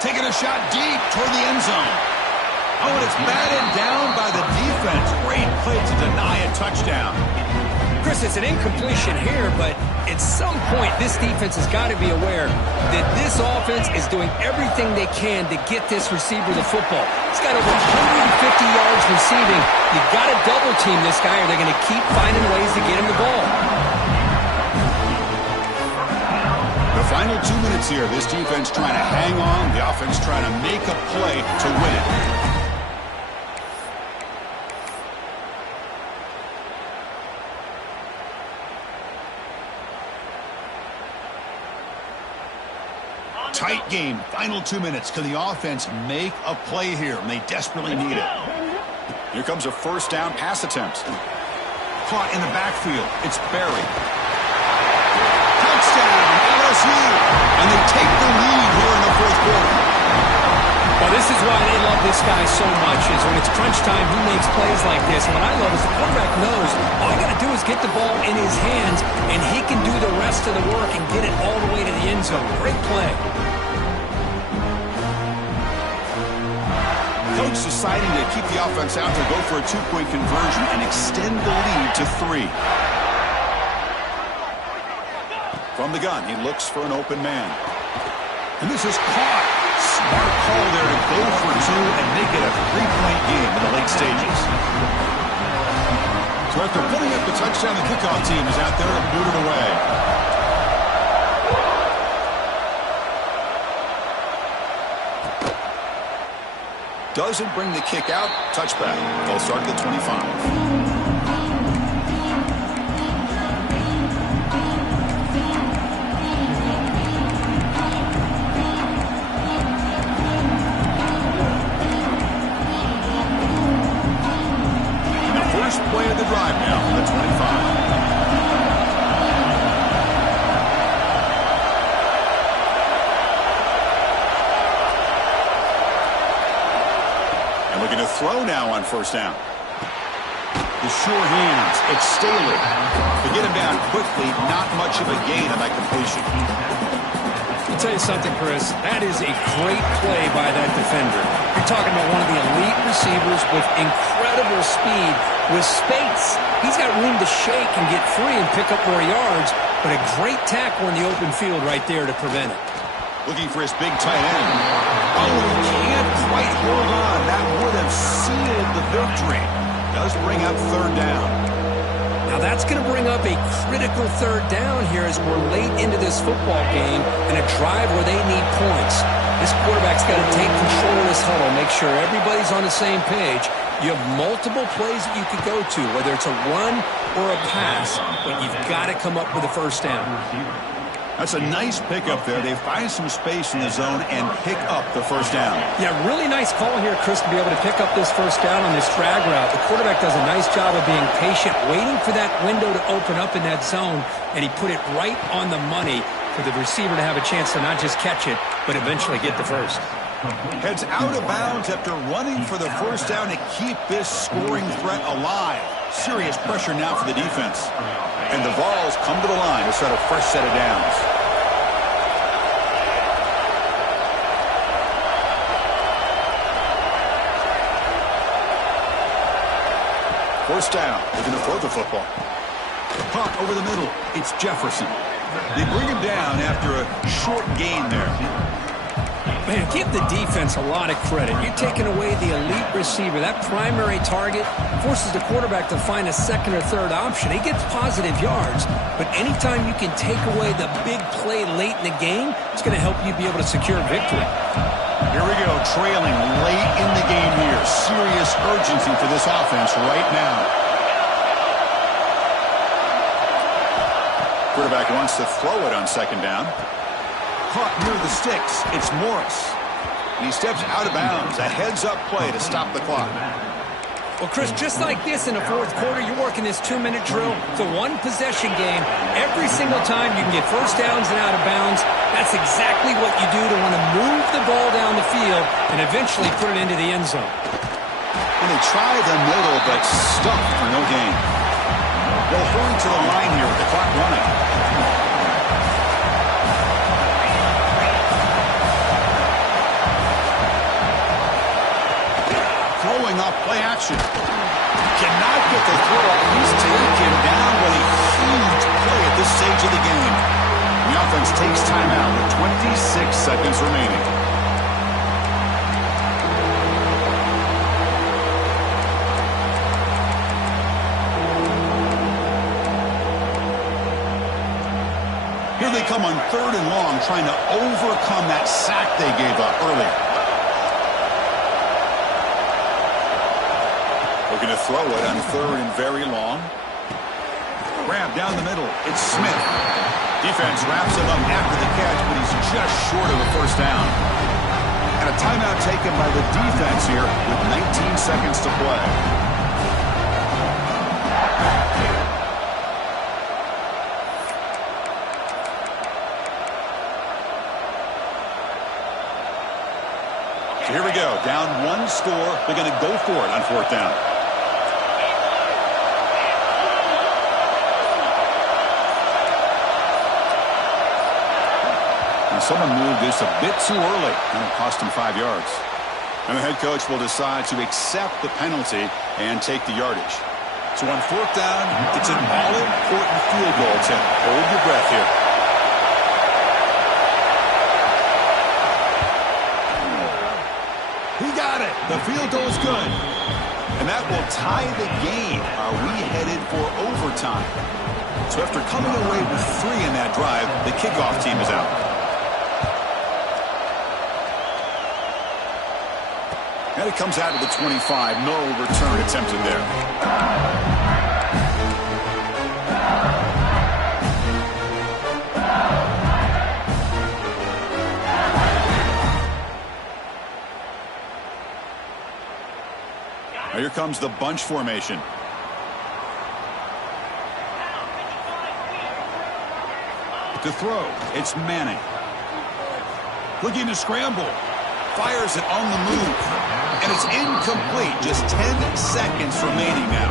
Taking a shot deep toward the end zone. Oh, and it's batted down by the defense. Great play to deny a touchdown. Chris, it's an incompletion here, but at some point, this defense has got to be aware that this offense is doing everything they can to get this receiver the football. He's got over 150 yards receiving. You've got to double team this guy, or they're going to keep finding ways to get him the ball. The final 2 minutes here. This defense trying to hang on. The offense trying to make a play to win it. Tight game. Final 2 minutes. Can the offense make a play here? And they desperately need it. Here comes a 1st down pass attempt. Caught in the backfield. It's Berry. Touchdown, LSU. And they take the lead here in the 4th quarter. Well, this is why they love this guy so much, is when it's crunch time, he makes plays like this. And what I love is the quarterback knows all you got to do is get the ball in his hands, and he can do the rest of the work and get it all the way to the end zone. Great play. Coach deciding to keep the offense out to go for a 2-point conversion and extend the lead to 3. From the gun, he looks for an open man. And this is caught. Smart call there to go for 2 and make it a 3-point game in the late stages. So after putting up the touchdown, the kickoff team is out there and boot it away. Doesn't bring the kick out. Touchback. They'll start at the 25. Play of the drive now from the 25. Looking to throw now on first down. The sure hands. It's Staley. To get him down quickly, not much of a gain on that completion. I'll tell you something, Chris. That is a great play by that defender. You're talking about one of the elite receivers with incredible speed, with space. He's got room to shake and get free and pick up more yards, but a great tackle in the open field right there to prevent it. Looking for his big tight end. Oh, he can't quite hold on. That would have sealed the victory. Does bring up third down. Now that's going to bring up a critical third down here as we're late into this football game and a drive where they need points. This quarterback's got to take control of this huddle, make sure everybody's on the same page. You have multiple plays that you could go to, whether it's a run or a pass, but you've got to come up with a first down. That's a nice pickup there. They find some space in the zone and pick up the first down. Yeah, really nice call here, Chris, to be able to pick up this first down on this drag route. The quarterback does a nice job of being patient, waiting for that window to open up in that zone, and he put it right on the money for the receiver to have a chance to not just catch it, but eventually get the first. Heads out of bounds after running for the first down to keep this scoring threat alive. Serious pressure now for the defense. And the Vols come to the line to start a fresh set of downs. First down. They're going to throw the football. Caught over the middle. It's Jefferson. They bring him down after a short gain there. Man, give the defense a lot of credit. You're taking away the elite receiver. That primary target forces the quarterback to find a second or third option. He gets positive yards, but anytime you can take away the big play late in the game, it's going to help you be able to secure victory. Here we go, trailing late in the game here. Serious urgency for this offense right now. Quarterback wants to throw it on second down. Caught near the sticks. It's Morris. And he steps out of bounds. A heads-up play to stop the clock. Well, Chris, just like this in the fourth quarter, you're working this 2-minute drill. It's a one-possession game. Every single time you can get first downs and out of bounds. That's exactly what you do to want to move the ball down the field and eventually put it into the end zone. And they try the middle, but stuffed for no gain. They'll hurry to the line here with the clock running. Throwing off play action. Cannot get the throw up. He's taken down with a huge play at this stage of the game. The offense takes timeout with 26 seconds remaining. Here they come on third and long, trying to overcome that sack they gave up earlier. Looking to throw it on third and very long. Grab down the middle. It's Smith. Defense wraps him up after the catch, but he's just short of a first down. And a timeout taken by the defense here with 19 seconds to play. So here we go. Down one score. They're going to go for it on fourth down. Someone moved this a bit too early, and it cost him 5 yards. And the head coach will decide to accept the penalty and take the yardage. So on fourth down, it's an all-important field goal attempt. Hold your breath here. He got it. The field goal is good. And that will tie the game. Are we headed for overtime? So after coming away with 3 in that drive, the kickoff team is out. And it comes out of the 25. No return attempted there. Now here comes the bunch formation. To throw, it's Manning. Looking to scramble. Fires it on the move. And it's incomplete. Just 10 seconds remaining now.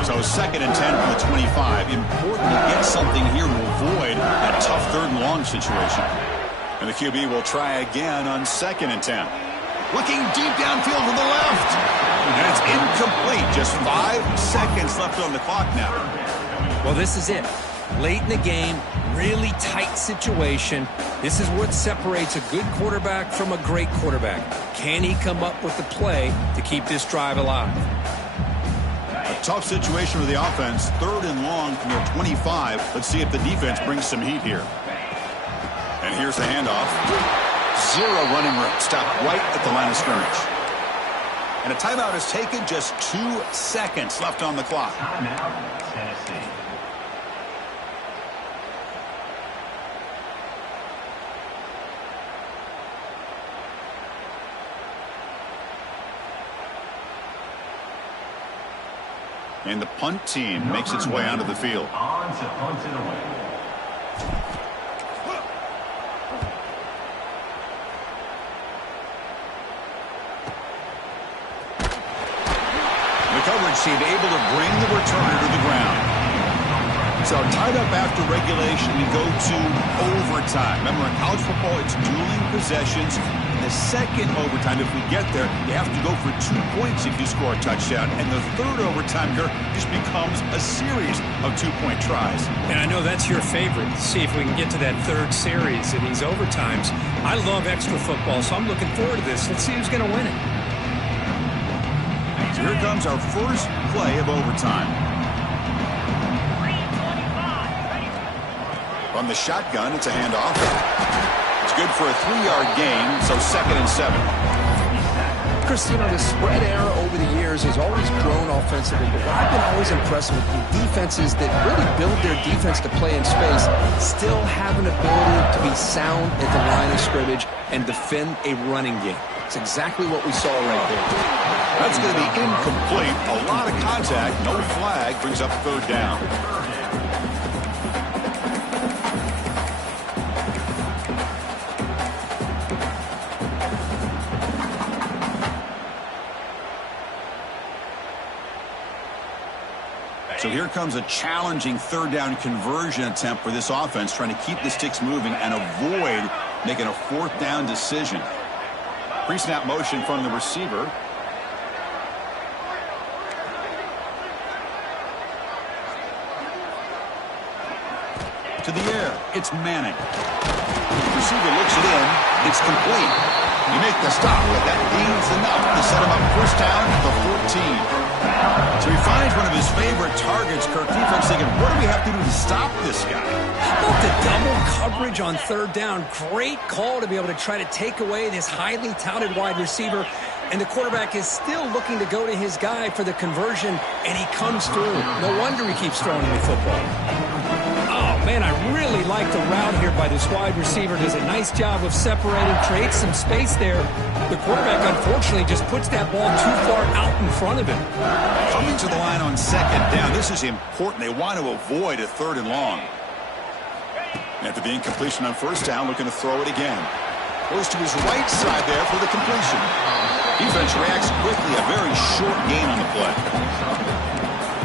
So 2nd and 10 from the 25. Important to get something here to avoid that tough 3rd and long situation. And the QB will try again on 2nd and 10. Looking deep downfield to the left. And it's incomplete. Just 5 seconds left on the clock now. Well, this is it. Late in the game, really tight situation. This is what separates a good quarterback from a great quarterback. Can he come up with the play to keep this drive alive? A tough situation for the offense. 3rd and long from their 25. Let's see if the defense brings some heat here. And here's the handoff. 0 running room. Stopped right at the line of scrimmage. And a timeout is taken. Just 2 seconds left on the clock. Tennessee. And the punt team makes its way onto the field. On to punt it away. The coverage team able to bring the returner to the ground. So tied up after regulation, we go to overtime. Remember, in college football, it's dueling possessions. In the second overtime, if we get there, you have to go for 2 points if you score a touchdown. And the 3rd overtime here just becomes a series of 2-point tries. And I know that's your favorite. See if we can get to that 3rd series in these overtimes. I love extra football, so I'm looking forward to this. Let's see who's going to win it. So here comes our first play of overtime. From the shotgun, it's a handoff. It's good for a 3-yard gain, so 2nd and 7. Chris, you know, the spread era over the years has always grown offensively, but what I've been always impressed with the defenses that really build their defense to play in space still have an ability to be sound at the line of scrimmage and defend a running game. It's exactly what we saw right there. That's going to be incomplete. A lot of contact, no flag, brings up 3rd down. So here comes a challenging 3rd down conversion attempt for this offense, trying to keep the sticks moving and avoid making a 4th down decision. Pre-snap motion from the receiver. To the air, it's Manning. The receiver looks it in. It's complete. You make the stop, but that gains enough to set him up 1st down at the 14. So he finds one of his favorite targets. Kirk defense thinking, what do we have to do to stop this guy? How about the double coverage on 3rd down? Great call to be able to try to take away this highly touted wide receiver. And the quarterback is still looking to go to his guy for the conversion, and he comes through. No wonder he keeps throwing the football. Oh, man, I really like the route here by this wide receiver. Does a nice job of separating, creates some space there. The quarterback, unfortunately, just puts that ball too far out in front of him. Coming to the line on 2nd down. This is important. They want to avoid a 3rd and long. After the incompletion on 1st down, looking to throw it again. Goes to his right side there for the completion. Defense reacts quickly. A very short gain on the play.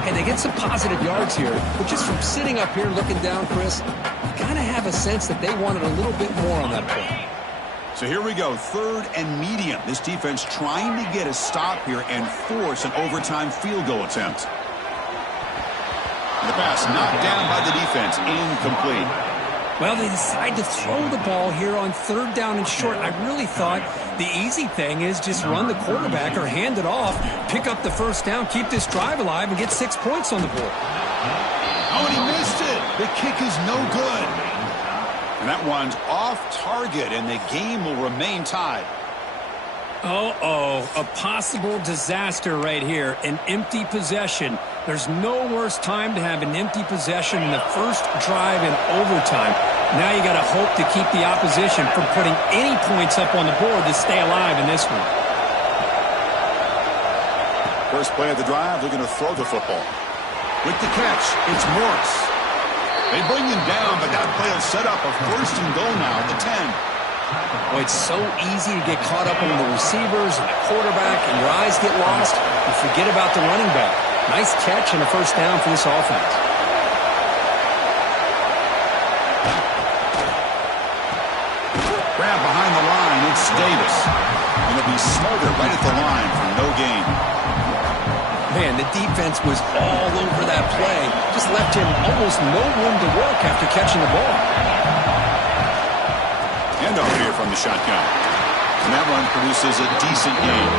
And they get some positive yards here, but just from sitting up here looking down, Chris, you kind of have a sense that they wanted a little bit more on that play. So here we go, 3rd and medium. This defense trying to get a stop here and force an overtime field goal attempt. The pass knocked down by the defense, incomplete. Well, they decide to throw the ball here on 3rd down and short. I really thought the easy thing is just run the quarterback or hand it off, pick up the 1st down, keep this drive alive, and get 6 points on the board. Oh, and he missed it. The kick is no good. And that one's off target, and the game will remain tied. Uh-oh, a possible disaster right here, an empty possession. There's no worse time to have an empty possession in the first drive in overtime. Now you got to hope to keep the opposition from putting any points up on the board to stay alive in this one. First play of the drive, looking to throw the football. With the catch, it's Morris. They bring him down, but that play will set up a first and goal now at the 10. Well, it's so easy to get caught up on the receivers and the quarterback, and your eyes get lost. You forget about the running back. Nice catch and a first down for this offense. Grab behind the line, it's Davis. And it'll be smothered right at the line for no gain. Man, the defense was all over that play. Just left him almost no room to work after catching the ball. And over here from the shotgun. And that one produces a decent gain.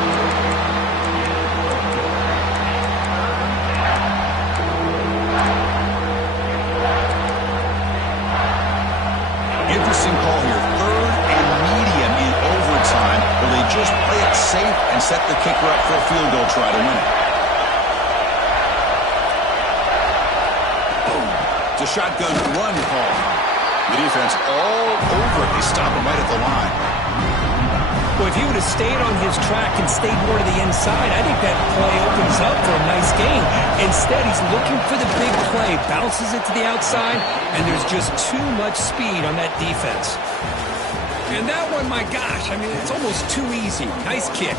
Interesting call here. Third and medium in overtime, where they just play it safe and set the kicker up for a field goal try to win it. Boom. It's a shotgun run call. The defense all over it. They stop him right at the line. Well, if he would have stayed on his track and stayed more to the inside, I think that play opens up for a nice gain. Instead, he's looking for the big play, bounces it to the outside, and there's just too much speed on that defense. And that one, my gosh, I mean, it's almost too easy. Nice kick.